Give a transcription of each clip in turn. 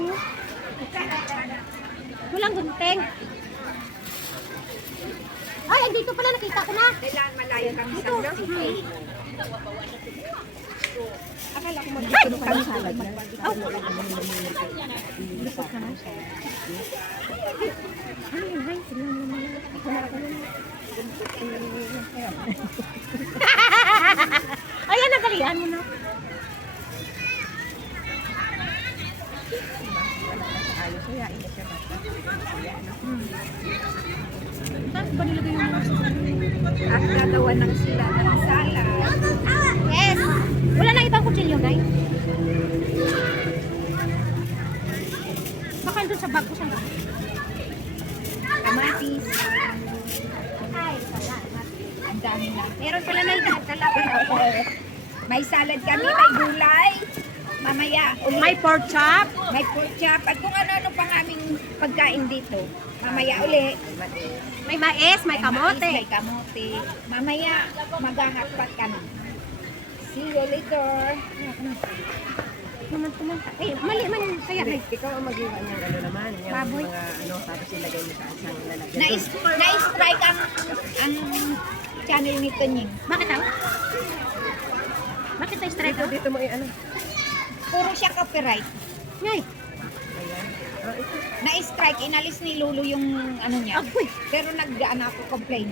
ano. Walang gunting. Ay, andito pala, nakita ko na. Kailangan malayo kami sa loob. Akala ko Ay! kami salad na. Oh. Lipot naman. Ay, ay, tignan mo naman. Ayan, nagalian mo na. Ayos siya, ingat siya. Saan ba nilagay yung mga At gagawa ng sila ng salad. Yes! Wala na ibang kutsilyo, guys. Baka doon sa bag ko siya. Kamatis. Ay, wala. Ang dami na. Meron pala na idaan talaga. May salad kami, may gulay. Mamaya, ulit. May pork chop. May pork chop. At kung ano-ano pang aming pagkain dito. Mamaya uli. May mais, may kamote. May kamote. Mamaya, maghahakpat kami. See you later. Naman pumunta. Eh, mali man kaya. Ikaw ang mag-iwa niyang ano naman, yung Baboy. mga ano, tapos ilagay mo sa isang lalagyan. Na-strike ang channel nito niya. Bakit ang? Bakit tayo strike? Dito mo ano? Puro siya copyright. Ngay. Ayan. Ah, ito. Na-strike, inalis ni Lulu yung ano niya. Agoy. Pero nag-ano ako complain.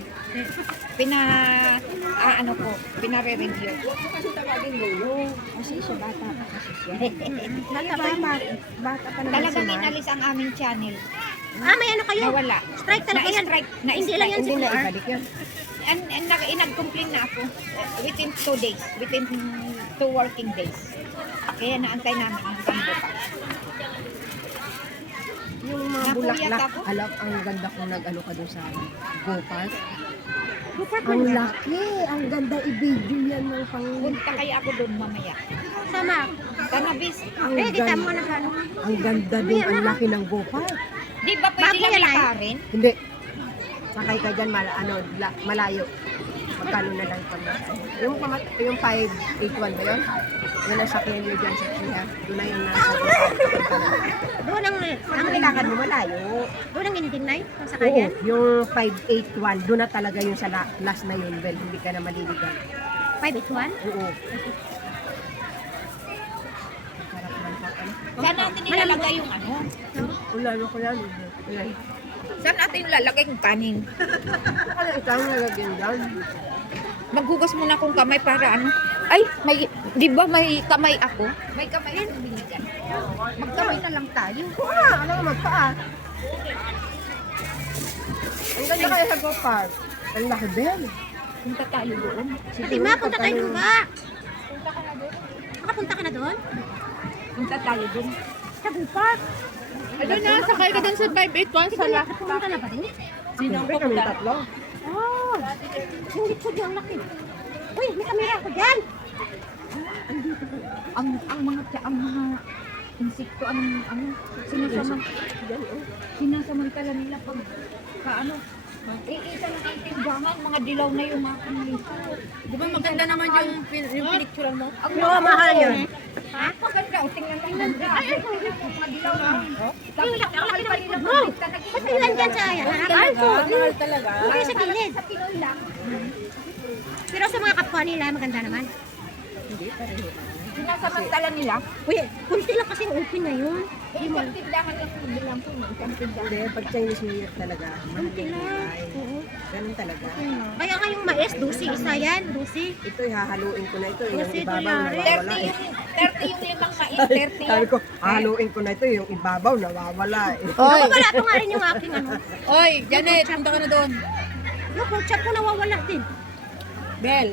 Pinare-review. Kasi tawagin Lolo. Kasi siya bata pa kasi siya. Bata pa. Bata pa naman Talagang si Mar. inalis ang aming channel. Ah, may ano kayo? Nawala. Strike talaga yan. Na-strike. Hindi lang yan Hindi si na QR. ibalik yun. Nag-complain na ako within 2 days. Within 2 working days. Kaya naantay namin hanggang bukas. Yung mga Napuyat bulaklak. ako. Alam, ang ganda kung nag-ano ka doon sa Go Park. Bukat Ang man. laki. Ang ganda i-video yan ng pang... Punta kaya ako doon mamaya. Sama. Cannabis. Ang Eh, kita mo ganda. na ano. Ang ganda din. Ang laki ng Go Park. Di ba pwede Bago lang yan, ay? lakarin? Hindi. Sakay ka dyan, malayo. Magkano na lang pag yung 581 ba yun? Yun ang sakyan nyo dyan sa Chia. Doon na yung nasa Doon ang ang ilakad mo malayo. doon ang ending night kung Oo, sakayan. yung 581, doon na talaga yung sa last na yun, Bel. Hindi ka na maliligan. 581. Oo. Sarap lang po. Saan natin ilalagay yung ano? Wala ko yan. Ayan. Saan natin ilalagay yung kanin? Kaya itang nalagyan dyan. Maghugas muna akong kamay para ano. Ay, may, di ba may kamay ako? May kamay akong binigyan. Magkamay na lang tayo. Oo nga, ano nga magpaa. Ang ganda kaya sa Go Park. Ang laki, Bel. Punta tayo doon. Ate Ma, punta tayo doon ba? Nakapunta ka na doon? Punta tayo doon. Sa Blue Park. Doon na, sakay ka doon sa 581 Sige, nakapunta na ba din? Siyempre kami tatlo. Oh, yung litsod niya ang laki. Uy, may kamera ako dyan. Ang mga insekto, ang sinasamantala nila pag kaano. Isa lang ang timbangan, mga dilaw na yung mga kanilito. Di ba maganda naman yung pinicturean mo? Ang Oo, mahal yun. Ha? Maganda, o tingnan lang ganda. Ay, mga dilaw na. Yung laki pa nila mo. Ba't kayo nandyan sa harapan? Mahal talaga. Okay, sa gilid. Sa Pinoy lang. Pero sa mga kapwa nila, maganda naman. Hindi, pareho. Sinasamantala nila. Uy, kunti lang kasi open na yun. Isang tindahan lang yung bilang po. Isang tindahan. Hindi, pag Chinese New Year talaga. Mahal Kunti yung lang. buhay. Oo. Ganun talaga. Kaya nga yung mais, dusi, isa yan, dusi. Ito, hahaluin ko na ito. Yung Kasi ibabaw dolyari. nawawala. 30 yung limang mais. 30 Sabi ko, hahaluin ko na ito. Yung ibabaw nawawala. Oy. Wala ito nga rin yung aking ano. Oy, Janet, punta ka na doon. Yung pork chop ko nawawala din. Bel.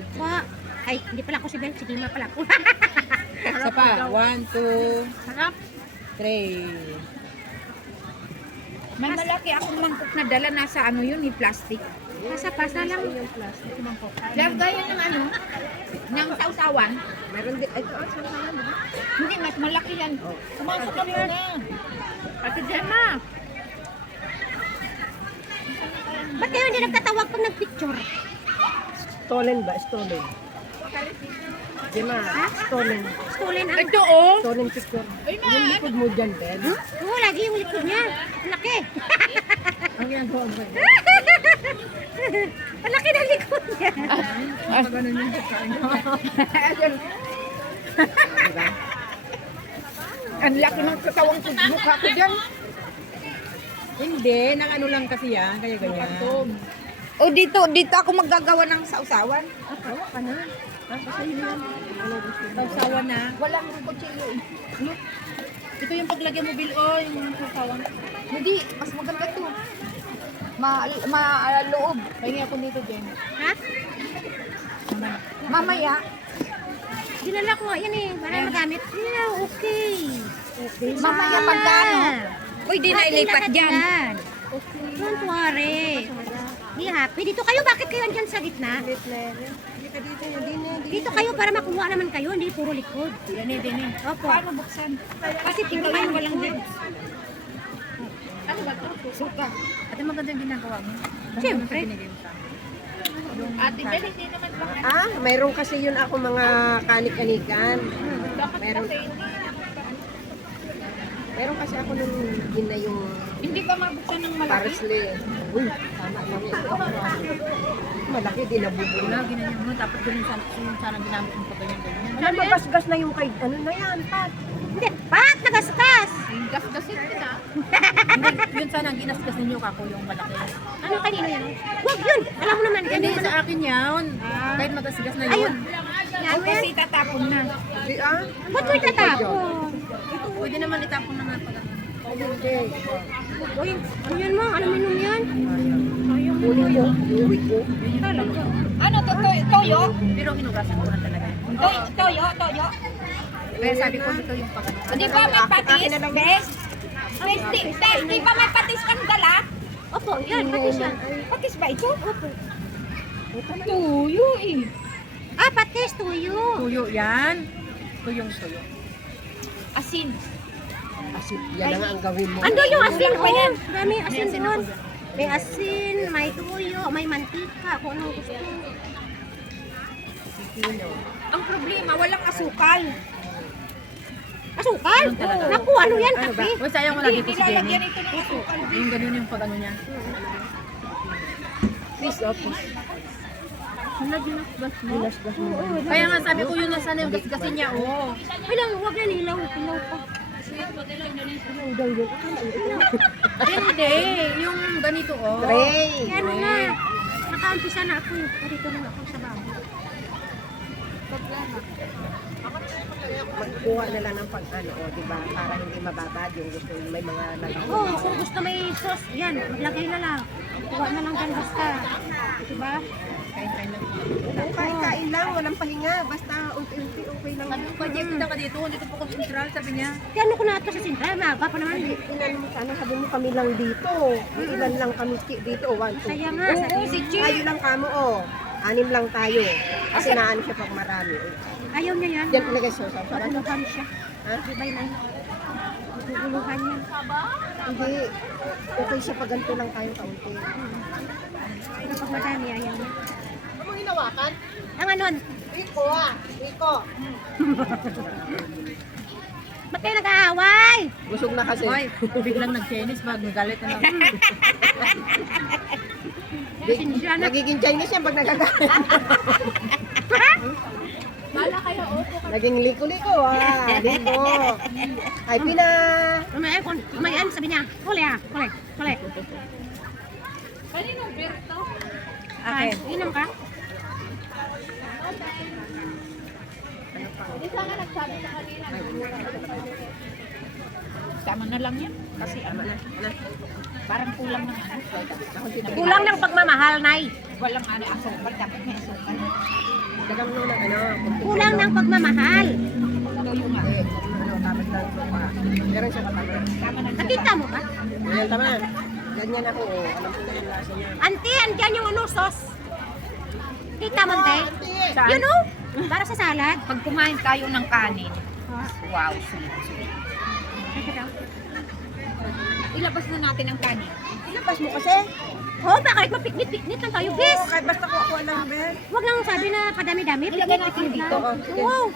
Ay, hindi pala ako si Bel, si Dima pala ako. Isa pa. 1, 2, Sarap. 3. May malaki akong mangkok na dala nasa ano yun, plastic. Nasa pasta lang. Lagayan ng ano, ng sausawan. Meron din. Ito, saan ba? Hindi, mas malaki yan. Pumasok ka muna. Pati Gemma. Ba't kayo hindi nagtatawag pag nag-picture? Stolen ba? Stolen. Di ma, stolen. stolen ang... Ito oh. Stolen picture. Yung likod mo dyan, Ben. Oo, lagi yung likod niya. Ang laki. Ang ginagawa mo. Ang laki ng likod niya. Diba? Ang laki ng katawang mukha ko dyan. Hindi, nang ano lang kasi yan, kaya ganyan. O dito ako maggagawa ng sausawan. Gawa ka na. Nasa sa'yo yan. Ano gusto mo? Sausawan na. Walang kutsilyo eh. Ano? Ito yung paglagyan mo bil yung sausawan. Hindi, mas maganda to. Loob. Pahingi ako dito, Jen. Ha? Mamaya. Dinala ko nga yan eh. Para magamit. Yeah, okay. Mamaya pagkano? Uy, di na ilipat dyan. Okay. Don't worry. Be happy. Dito kayo, bakit kayo andyan sa gitna? Dito kayo para makuha naman kayo, hindi puro likod. Dini. Opo. Paano buksan? Kasi tingnan kayo walang din. Ano ba ito? Suka. Ate, maganda yung ginagawa mo. Siyempre. Ate, Bel, hindi naman ba? Ah, mayroon kasi yun ako mga kanik-kanikan. Meron. Meron kasi ako nung yun na yung Hindi ka mabuksan ng malaki. parsley. Uy, tama lang ito. Malaki, di nabubula. Ginanyan mo, tapos ganun sana ginamit mo pa ganyan. Ano, magasgas na yung kay, ano na yan, Pat? Hindi, pat, nagaskas. Gas-gasin din ah. Yun sana ang ginasgas ninyo kako yung malaki. Ano kanino yan? Huwag yun. Alam mo naman, Hindi ganun. sa akin yan. Kahit magasgas na Ayun. yun. Yan, Kasi tatapon na. Di ah? ba't mo itatapon? Pwede naman itapon na nga pag Hindi. Uy, ano yan mo? Ano minum yan? Uli ko, uwi ko. Ano to? Toyo? Pero hinugasan ko na talaga. Toyo? Kaya sabi ko ito yung pag Di ba may patis? Bes? Bes, di ba may patis kang dala? Opo, yan, pati siya. Patis ba ito? Opo. Tuyo eh. Ah, patis, tuyo. Tuyo yan. Tuyong tuyo. Asin. Asit, yan lang ang gawin mo. Ando yung asin, Kulang pa yan. oh. Dami asin doon. May asin, may tuyo, may mantika, kung anong gusto. Ang problema, walang asukal. Asukal? Naku, ano yan, Ano ba? kape? Uy, sayang wala dito si Jenny. Nilalagyan ito ng asukal. Yung ganun yung pag ano niya. Please, please. Ginasgas mo. Kaya nga sabi ko yun na sana yung gasgasin niya. Oh. Walang, huwag yan, ilaw pa. Hindi. Yung ganito oh. Tray. Ano na, nakaumpisa na ako. Dito na ako sa bago. Magkuha na lang ng pag-ano, oh, di ba? Para hindi mababad yung gusto may mga lagay. Oh, kung gusto may sauce, yan, maglagay na lang. Kuha na lang dyan basta. Diba? Oo, kain lang, walang pahinga. Basta unti-unti, okay lang. Pag-check na ka dito, dito po kami central, sabi niya. Kaya ano ko na ito sa sintral, maga pa naman. Ilan mo sana, sabi mo kami lang dito. Ilan lang kami dito, 1, 2, Kaya nga, sabi Oo, si Chi. tayo lang kamo, oh. 6 lang tayo. Kasi naano siya pag marami. Ayaw niya yan. Diyan ilagay sa sauce. Guguluhan siya. Ha? Ibay na yun. Guguluhan yan. Hindi. Okay siya pag ganito lang tayo kaunti. Pero pag madami, ayaw niya. Ano mo hinawakan? Ang anon, Rico ah. Rico. ba't kayo nag-aaway? Busog na kasi. Hoy, biglang nag-Chinese, magalit na lang. Pasensya na. Nagiging Chinese yan pag nagagalit. Mala kayo, opo. Naging liko-liko ah. Liko. Ay, pina. May ano sabi niya, kule ah, kule. Kaninong beer to? Ay, inom ka? Hindi sana nagsabi sa kanila. Tama na lang yan. Kasi ama na. Parang kulang ng ano. Kulang ng pagmamahal, Nay. Walang ano, asukal. Dapat may asukal. Dagang mo ng ano. Kulang ng pagmamahal. Tuyo nga. Ano, tapos lang sopa. Meron siya katama. Tama na. Nakita mo ba? Ayan, tama. Ganyan ako. Oh. Alam ko na yung lasa niya. Auntie, andyan yung ano, sauce. Kita mo, Tay? Saan? Yun oh, para sa salad. Pag kumain tayo ng kanin, wow, sweet. Ilabas na natin ang kanin. Ilabas mo kasi. Oh, bakit mapiknit-piknit lang tayo, bis? Oo, kahit basta kukuha lang, Ben. Huwag lang sabi na padami-dami. Ilagay natin dito. Oo, sige. Wow.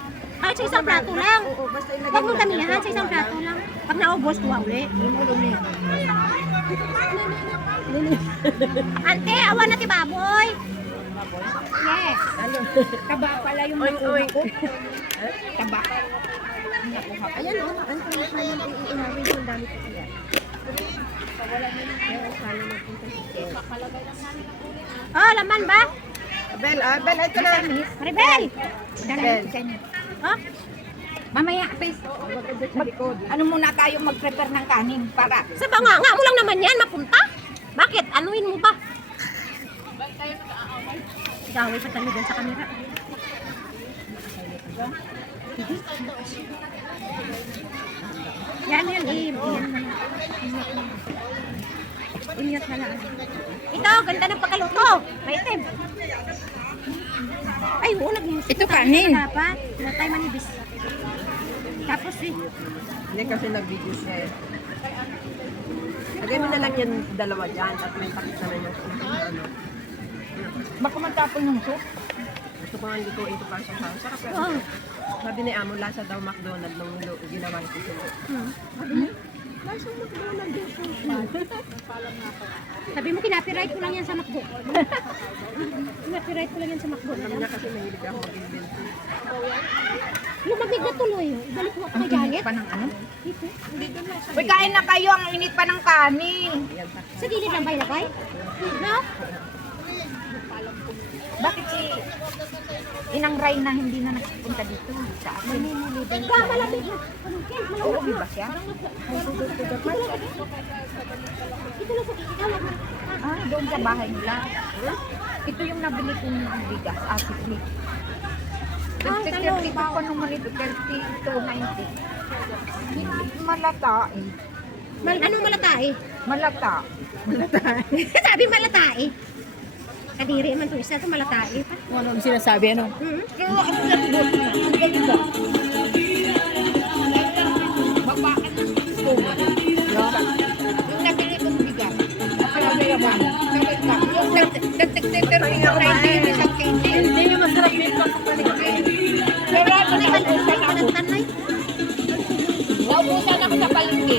Kahit sa isang plato lang. Oo, basta ilagay Huwag mo mong lang. damihan sa isang plato lang. Pag naubos, kuha uli. Ante, awan na ti baboy. Yes. Taba pala yung Oy, oy. nakuha ko. Taba. Ayan, oh. Ang kaya iinawin yung dami ko kaya. Oh, laman ba? Bel, Bel, ito na. Maribel! Bel. Oh, Mamaya, please. Ano muna tayo mag-prepare ng kanin para sa banganga mo lang naman yan, mapunta. Bakit? Anuin mo ba? Gawin pa talaga sa kamera. Yan, Inyat na lang. Ito, ganda ng pagkaluto. May itim. Ay, oo, nag-ius. Ito kanin. Dapat, wala tayo manibis. Tapos Hindi kasi nag-video siya eh. Lagay mo na lang yung dalawa dyan at may takit naman yung ano. baka matapon ng soup. Gusto ko nga lutuin ito para sa sarap. Sarap pero Oo. sabi ni Amo, lasa daw McDonald's nung ginawa ko sila. Lasa McDonald's yung sushi. Sabi mo, kinapiright ko lang yan sa McDo. Kinapiright ko lang yan sa McDo. Alam niya kasi mahilig ako mag-invent. Lumamig na tuloy. Ibalik mo kay Janet. Pa ng ano? Dito. Uy, kain na kayo. Ang init pa ng kanin. Sa gilid lang ba ilagay? No? Bakit si Inang Ray na hindi na nagpunta dito sa akin? Malamig na. Oo, ba siya? Ah, doon sa bahay nila. Ito yung nabili kong bigas, Ate Flip. Nag-30 pa ako nung manito, 30 to 90. Malata eh. Anong malatae? Malata. Sabi malatae. Kadiri man to isa, ito malatae pa. Ano ang sinasabi, ano? Pero ako sa tubot na. Ang galing ba? Babaan ng gusto. Yung nabili kong bigas. Sabi naman. Sabi ka. Yung nagtagtagtag yung kainin isang kainin. Hindi yung masarap yung pagkapaligid. Pero ako naman usan ako. Tanay. Naubusan ako sa palengke.